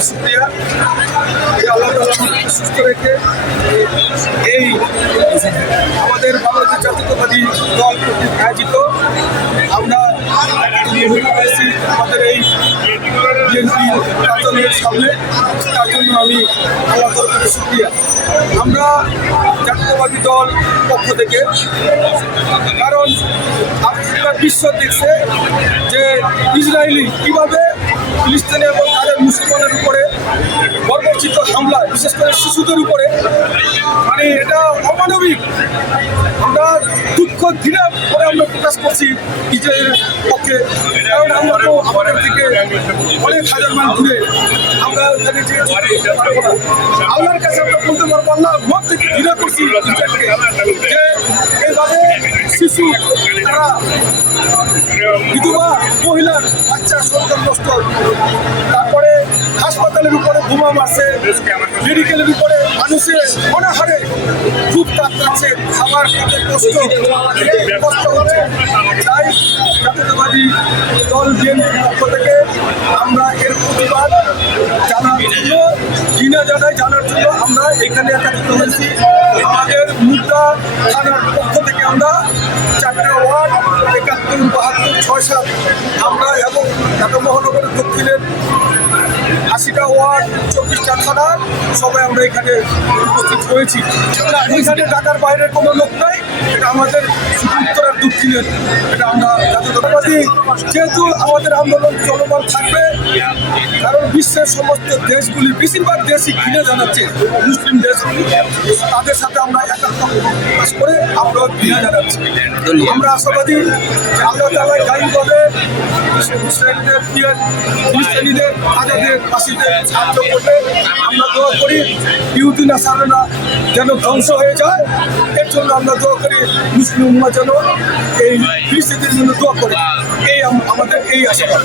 শুক্রিয়া আল্লাহ তালা সুস্থ রেখে এই আমাদের বাংলাদেশ জাতীয়তাবাদী দল কর্তৃক আয়োজিত আমরা হয়েছি আমাদের এই বিএনপি কার্যালয়ের সামনে তার জন্য আমি আল্লাহ আমরা জাতীয়তাবাদী দল পক্ষ থেকে কারণ আপনার বিশ্ব দেখছে যে ইসরায়েলি কীভাবে ফিলিস্তিনি এবং তাদের মুসলমানের উপরে বর্বরচিত হামলা, বিশেষ করে শিশুদের উপরে মানে এটা অমানবিক। আমরা দুঃখ ঘৃণা করে আমরা প্রকাশ করছি ইসরায়েলের পক্ষে। কারণ আমরা তো আমাদের থেকে অনেক হাজার মাইল দূরে। আমরা এখানে যে আল্লাহর কাছে আমরা বলতে পারব, আল্লাহ মত থেকে ঘৃণা করছি যে এইভাবে শিশু, তারা, বিধবা, মহিলার বাচ্চা সন্তান বোমা মারছে মেডিকেলের উপরে মানুষের অনাহারে খুব কাটছে খাবার খেতে কষ্ট কষ্ট হচ্ছে। তাই জাতীয়তাবাদী দল বিএনপির পক্ষ থেকে আমরা এর প্রতিবাদ জানার জন্য কিনা জানাই জানার জন্য আমরা এখানে একত্রিত হয়েছি। আমাদের মুদ্রা থানার পক্ষ থেকে আমরা চারটা ওয়ার্ড একাত্তর, বাহাত্তর, ছয় সাত আমরা এবং ঢাকা মহানগরের দক্ষিণের আশিটা ওয়ার্ড চব্বিশটা থানা সবাই আমরা এখানে উপস্থিত হয়েছি এখানে ঢাকার বাইরের কোনো লোক নাই। এটা আমাদের শুধু উত্তর আর দক্ষিণের। এটা আমরা জাতীয়তাবাদী। যেহেতু আমাদের আন্দোলন চলমান থাকবে, কারণ বিশ্বের সমস্ত দেশগুলি, বেশিরভাগ দেশই ঘিরে জানাচ্ছে মুসলিম দেশগুলি। তাদের সাথে আমরা একাত্ম প্রকাশ করে আমরা ঘৃণা জানাচ্ছি আমরা আশাবাদী যে আল্লাহ তালা গাইভাবে মুসলিমদের খ্রিস্টানীদের আজাদের ফাঁসিদের সাহায্য করবে। আমরা দোয়া করি ইহুদি নাসারারা যেন ধ্বংস হয়ে যায়। এর জন্য আমরা দোয়া করি মুসলিম উম্মা যেন এই খ্রিস্টানদের জন্য দোয়া করে। এই আম- আমাদের এই আশাবাদ।